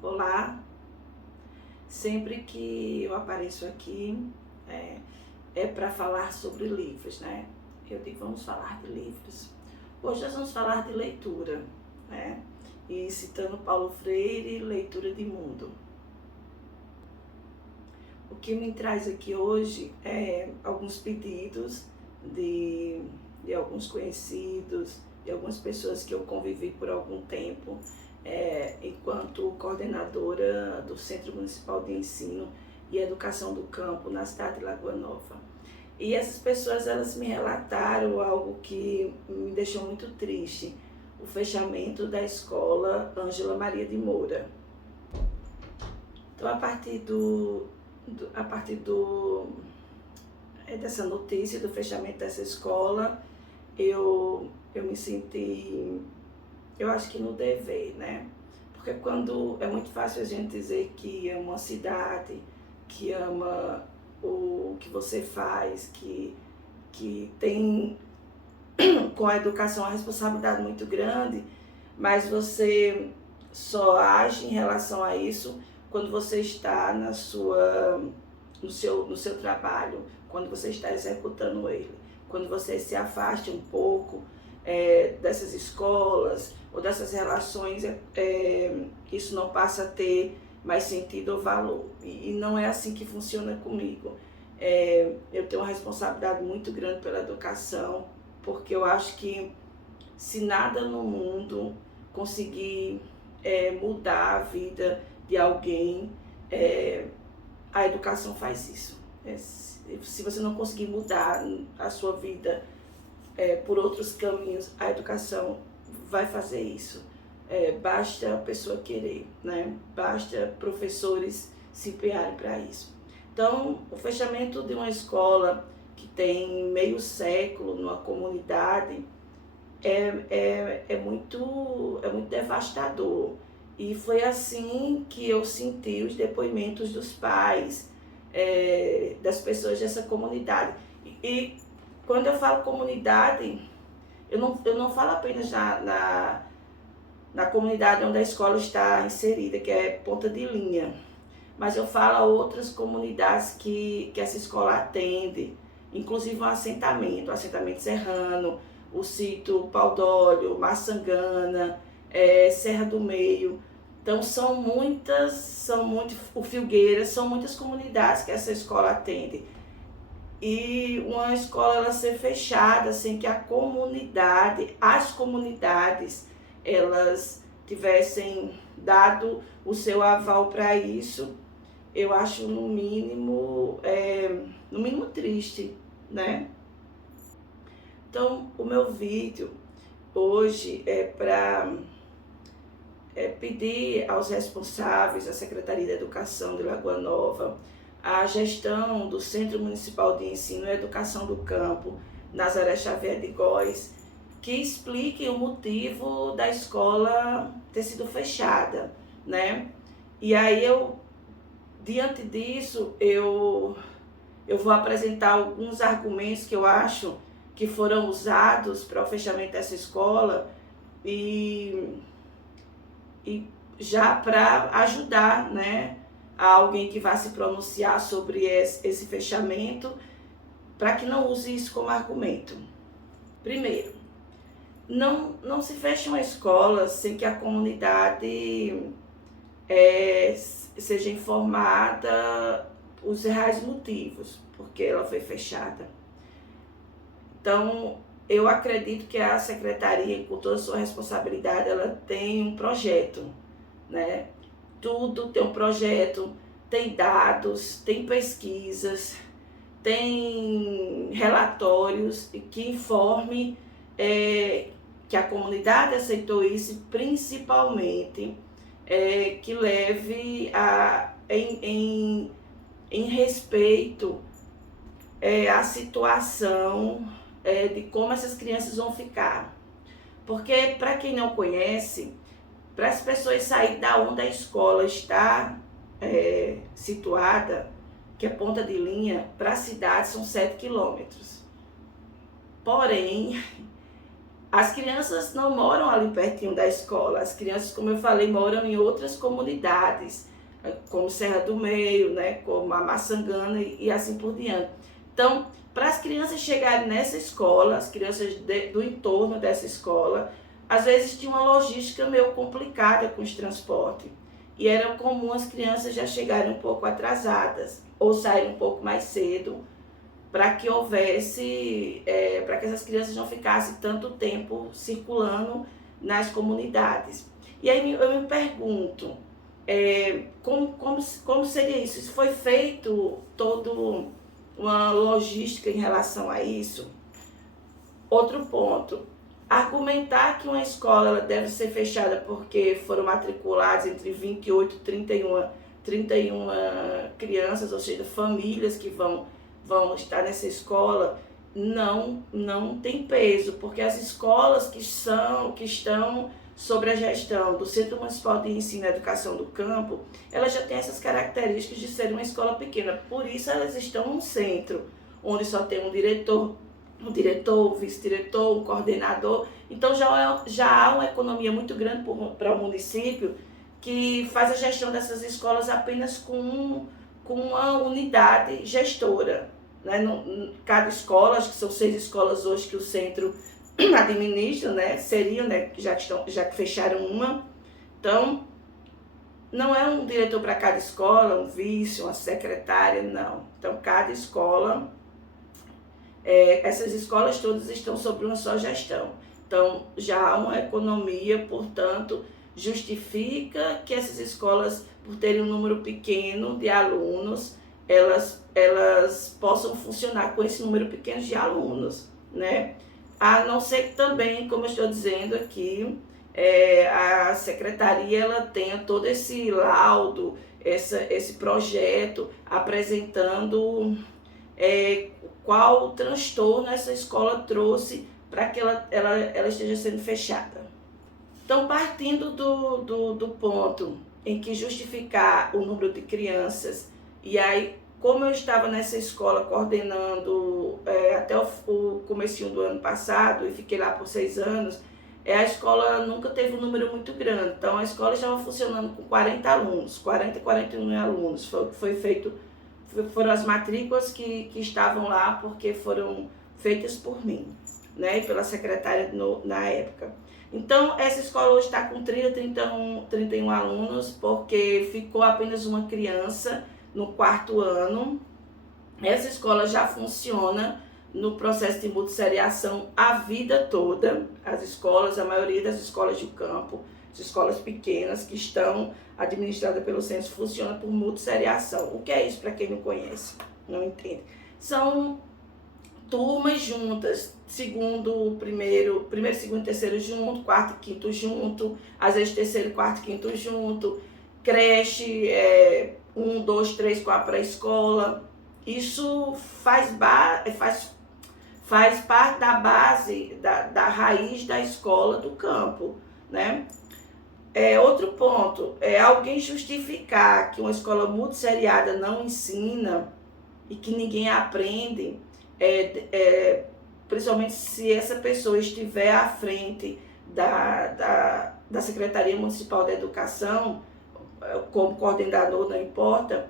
Olá, sempre que eu apareço aqui é para falar sobre livros, né? Eu digo, vamos falar de livros. Hoje nós vamos falar de leitura, né? E citando Paulo Freire, leitura de mundo. O que me traz aqui hoje é alguns pedidos de alguns conhecidos, de algumas pessoas que eu convivi por algum tempo, enquanto coordenadora do Centro Municipal de Ensino e Educação do Campo na cidade de Lagoa Nova. E essas pessoas, elas me relataram algo que me deixou muito triste, o fechamento da escola Ângela Maria de Moura. Então, a partir dessa notícia do fechamento dessa escola, eu me senti, eu acho que no dever, né? Porque quando é muito fácil a gente dizer que ama uma cidade, que ama o que você faz, que tem com a educação uma responsabilidade muito grande, mas você só age em relação a isso quando você está no seu trabalho, quando você está executando ele, quando você se afasta um pouco dessas escolas ou dessas relações, isso não passa a ter mais sentido ou valor. E não é assim que funciona comigo. Eu tenho uma responsabilidade muito grande pela educação, porque eu acho que se nada no mundo conseguir mudar a vida de alguém, a educação faz isso. Se você não conseguir mudar a sua vida por outros caminhos, a educação vai fazer isso. Basta a pessoa querer, né? Basta professores se empenharem para isso. Então, o fechamento de uma escola que tem meio século numa comunidade é muito devastador. E foi assim que eu senti os depoimentos dos pais, das pessoas dessa comunidade. E quando eu falo comunidade, eu não falo apenas na comunidade onde a escola está inserida, que é Ponta de Linha, mas eu falo a outras comunidades que essa escola atende, inclusive o assentamento Serrano, o sítio Pau d'Óleo, Maçangana, Serra do Meio. Então o Filgueiras, são muitas comunidades que essa escola atende. E uma escola ela ser fechada sem que as comunidades, elas tivessem dado o seu aval para isso, eu acho no mínimo triste, né? Então, o meu vídeo hoje é para pedir aos responsáveis da Secretaria de Educação de Lagoa Nova, a gestão do Centro Municipal de Ensino e Educação do Campo, Nazaré Xavier de Góes, que expliquem o motivo da escola ter sido fechada, né? E aí diante disso, eu vou apresentar alguns argumentos que eu acho que foram usados para o fechamento dessa escola e já para ajudar, né, a alguém que vai se pronunciar sobre esse fechamento, para que não use isso como argumento. Primeiro, não se fecha uma escola sem que a comunidade seja informada os reais motivos porque ela foi fechada. Então, eu acredito que a secretaria, com toda a sua responsabilidade, ela tem um projeto, né? Tudo tem um projeto, tem dados, tem pesquisas, tem relatórios que informem que a comunidade aceitou isso, principalmente que leve em respeito à situação de como essas crianças vão ficar. Porque, para quem não conhece, para as pessoas saírem da onde a escola está situada, que é Ponta de Linha, para a cidade são 7 quilômetros. Porém, As crianças não moram ali pertinho da escola. As crianças, como eu falei, moram em outras comunidades, como Serra do Meio, né, como a Maçangana e assim por diante. Então, para as crianças chegarem nessa escola, as crianças do entorno dessa escola, às vezes tinha uma logística meio complicada com os transportes. E era comum as crianças já chegarem um pouco atrasadas ou saírem um pouco mais cedo, para que houvesse, para que essas crianças não ficassem tanto tempo circulando nas comunidades. E aí eu me pergunto, como seria isso? Isso foi feito toda uma logística em relação a isso? Outro ponto, argumentar que uma escola ela deve ser fechada porque foram matriculadas entre 28 e 31 crianças, ou seja, famílias que vão estar nessa escola, não tem peso, porque as escolas que estão sob a gestão do Centro Municipal de Ensino e Educação do Campo, elas já têm essas características de ser uma escola pequena, por isso elas estão num centro, onde só tem um diretor, um vice-diretor, um coordenador. Então já há uma economia muito grande para o município, que faz a gestão dessas escolas apenas com uma unidade gestora. Né? Cada escola, acho que são 6 escolas hoje que o centro administra, né? Seriam, né? Já que fecharam uma. Então, não é um diretor para cada escola, um vice, uma secretária, não. Então, cada escola, essas escolas todas estão sob uma só gestão. Então, já há uma economia, portanto, justifica que essas escolas, por terem um número pequeno de alunos, elas possam funcionar com esse número pequeno de alunos, né? A não ser que também, como eu estou dizendo aqui, a secretaria ela tenha todo esse laudo, esse projeto apresentando qual transtorno essa escola trouxe para que ela esteja sendo fechada. Então, partindo do ponto em que justificar o número de crianças, e aí, como eu estava nessa escola coordenando até o comecinho do ano passado, e fiquei lá por 6 anos, a escola nunca teve um número muito grande. Então, a escola estava funcionando com 40 alunos, 40 e 41 alunos. Foram as matrículas que estavam lá, porque foram feitas por mim, né, e pela secretária na época. Então, essa escola hoje está com 31 alunos, porque ficou apenas uma criança no 4º ano. Essa escola já funciona no processo de multisseriação a vida toda. As escolas, a maioria das escolas do campo, as escolas pequenas que estão administradas pelo censo, funciona por multisseriação. O que é isso para quem não conhece, não entende? São turmas juntas, primeiro, segundo e terceiro junto, 4º e 5º junto, às vezes 3º, 4º e 5º junto, creche, 1, 2, 3, 4 para a escola. Isso faz parte da base, da raiz da escola do campo, né? Outro ponto, alguém justificar que uma escola multisseriada não ensina e que ninguém aprende, principalmente se essa pessoa estiver à frente da Secretaria Municipal da Educação, como coordenador, não importa,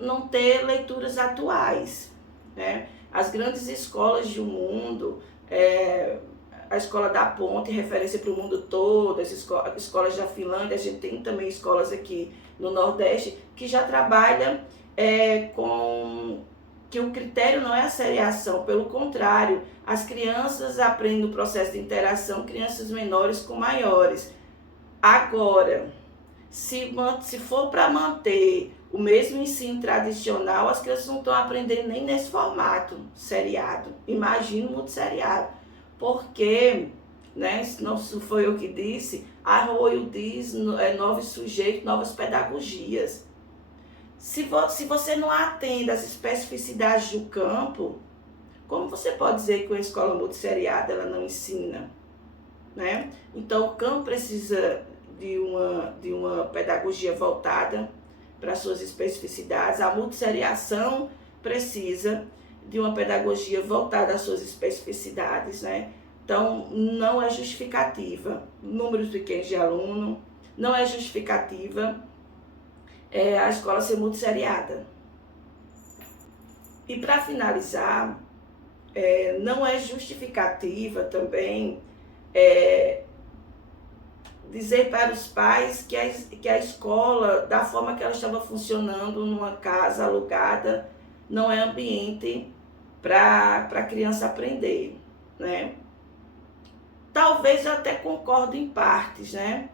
não ter leituras atuais, né? As grandes escolas do mundo, a escola da Ponte, referência para o mundo todo, as escolas da Finlândia, a gente tem também escolas aqui no Nordeste que já trabalham com que o critério não é a seriação, pelo contrário, as crianças aprendem o processo de interação, crianças menores com maiores. Agora, se for para manter o mesmo ensino tradicional, as crianças não estão aprendendo nem nesse formato seriado. Imagina o multisseriado. Porque, né, não foi eu que disse, Arroio diz novos sujeitos, novas pedagogias. Se você não atende às especificidades do campo, como você pode dizer que uma escola multisseriada ela não ensina? Né? Então, o campo precisa de uma pedagogia voltada para suas especificidades. A multisseriação precisa de uma pedagogia voltada às suas especificidades, né? Então, não é justificativa números pequenos de aluno, não é justificativa a escola ser multisseriada. E para finalizar, não é justificativa também dizer para os pais que a escola, da forma que ela estava funcionando numa casa alugada, não é ambiente para a criança aprender, né? Talvez eu até concorde em partes, né?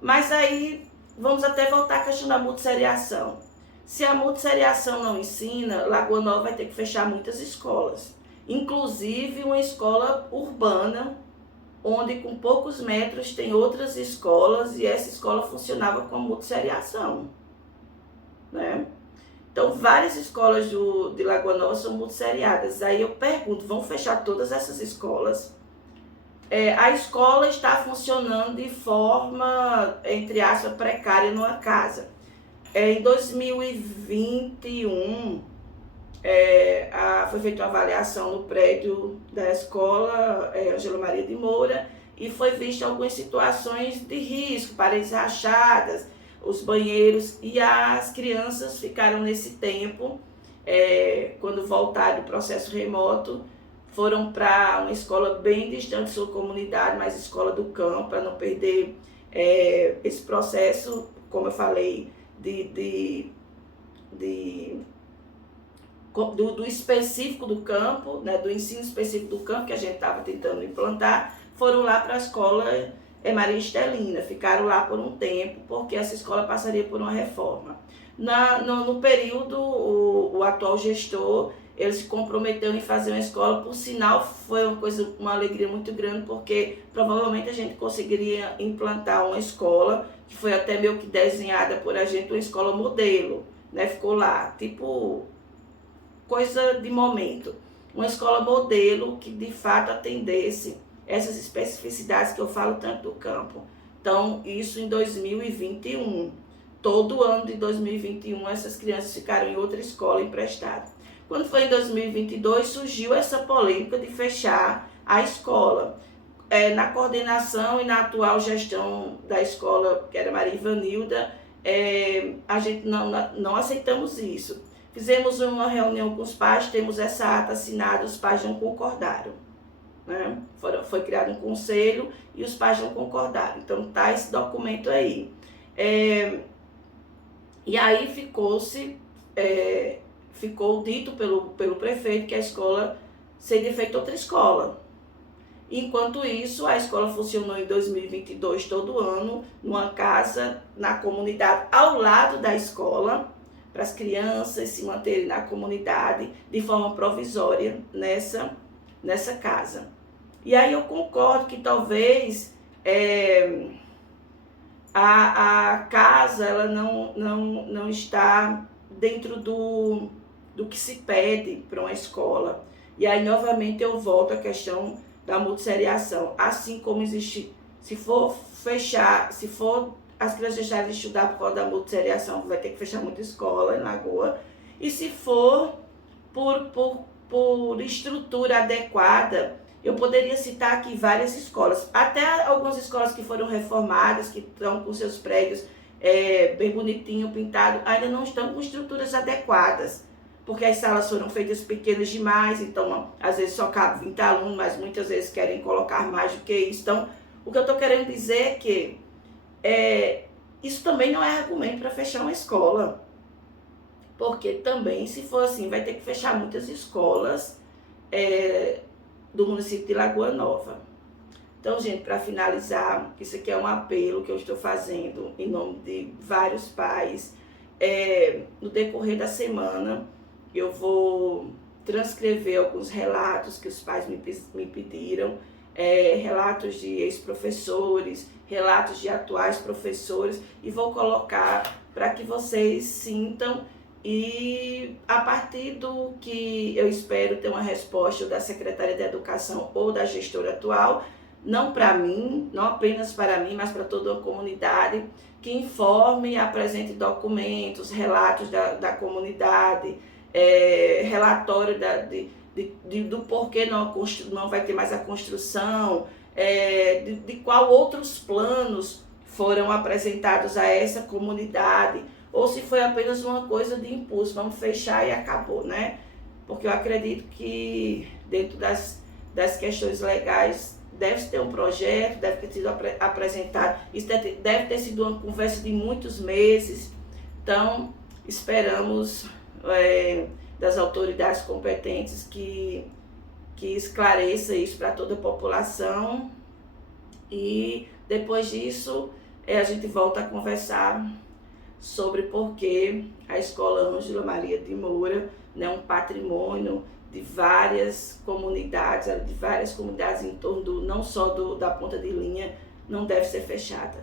Mas aí vamos até voltar à questão da multisseriação. Se a multisseriação não ensina, Lagoa Nova vai ter que fechar muitas escolas. Inclusive uma escola urbana, onde com poucos metros tem outras escolas e essa escola funcionava com multisseriação, né? Então, várias escolas de Lagoa Nova são multisseriadas. Aí eu pergunto, vão fechar todas essas escolas? A escola está funcionando de forma, entre aspas, precária numa casa. Em 2021, foi feita uma avaliação no prédio da escola Ângela Maria de Moura e foi vista algumas situações de risco, paredes rachadas, os banheiros, e as crianças ficaram nesse tempo, quando voltaram do processo remoto, foram para uma escola bem distante de sua comunidade, mas escola do campo, para não perder esse processo, como eu falei, do específico do campo, né, do ensino específico do campo que a gente estava tentando implantar. Foram lá para a escola Maria Estelina, ficaram lá por um tempo, porque essa escola passaria por uma reforma. No período, o atual gestor, ele se comprometeu em fazer uma escola, por sinal foi uma alegria muito grande, porque provavelmente a gente conseguiria implantar uma escola, que foi até meio que desenhada por a gente, uma escola modelo, né? Ficou lá, tipo, coisa de momento. Uma escola modelo que de fato atendesse essas especificidades que eu falo tanto do campo. Então, isso em 2021. Todo ano de 2021, essas crianças ficaram em outra escola emprestada. Quando foi em 2022, surgiu essa polêmica de fechar a escola. Na coordenação e na atual gestão da escola, que era Maria Ivanilda, a gente não aceitamos isso. Fizemos uma reunião com os pais, temos essa ata assinada, os pais não concordaram, né? Foi criado um conselho e os pais não concordaram. Então tá esse documento aí. E aí ficou dito pelo prefeito que a escola seria feita outra escola. Enquanto isso, a escola funcionou em 2022 todo ano, numa casa na comunidade ao lado da escola, para as crianças se manterem na comunidade de forma provisória nessa casa. E aí eu concordo que talvez a casa ela não está dentro do que se pede para uma escola. E aí novamente eu volto à questão da multisseriação. Assim como existe, se for as crianças deixarem de estudar por causa da multisseriação, vai ter que fechar muita escola em Lagoa. E se for por estrutura adequada, eu poderia citar aqui várias escolas, até algumas escolas que foram reformadas, que estão com seus prédios bem bonitinho, pintado, ainda não estão com estruturas adequadas, porque as salas foram feitas pequenas demais, então às vezes só cabe 20 alunos, mas muitas vezes querem colocar mais do que isso. Então, o que eu estou querendo dizer é que isso também não é argumento para fechar uma escola, porque também, se for assim, vai ter que fechar muitas escolas do município de Lagoa Nova. Então, gente, para finalizar, isso aqui é um apelo que eu estou fazendo em nome de vários pais. No decorrer da semana, eu vou transcrever alguns relatos que os pais me pediram, relatos de ex-professores, relatos de atuais professores, e vou colocar para que vocês sintam, e a partir do que eu espero ter uma resposta da Secretaria de Educação ou da gestora atual, não para mim, não apenas para mim, mas para toda a comunidade, que informe e apresente documentos, relatos da comunidade, relatório do porquê não vai ter mais a construção, de qual outros planos foram apresentados a essa comunidade, ou se foi apenas uma coisa de impulso, vamos fechar e acabou, né? Porque eu acredito que dentro das questões legais deve ter um projeto, deve ter sido apresentado, isso deve ter sido uma conversa de muitos meses, então esperamos das autoridades competentes que esclareça isso para toda a população e depois disso a gente volta a conversar sobre por que a Escola Ângela Maria de Moura, né, um patrimônio de várias comunidades em torno não só da ponta de linha, não deve ser fechada.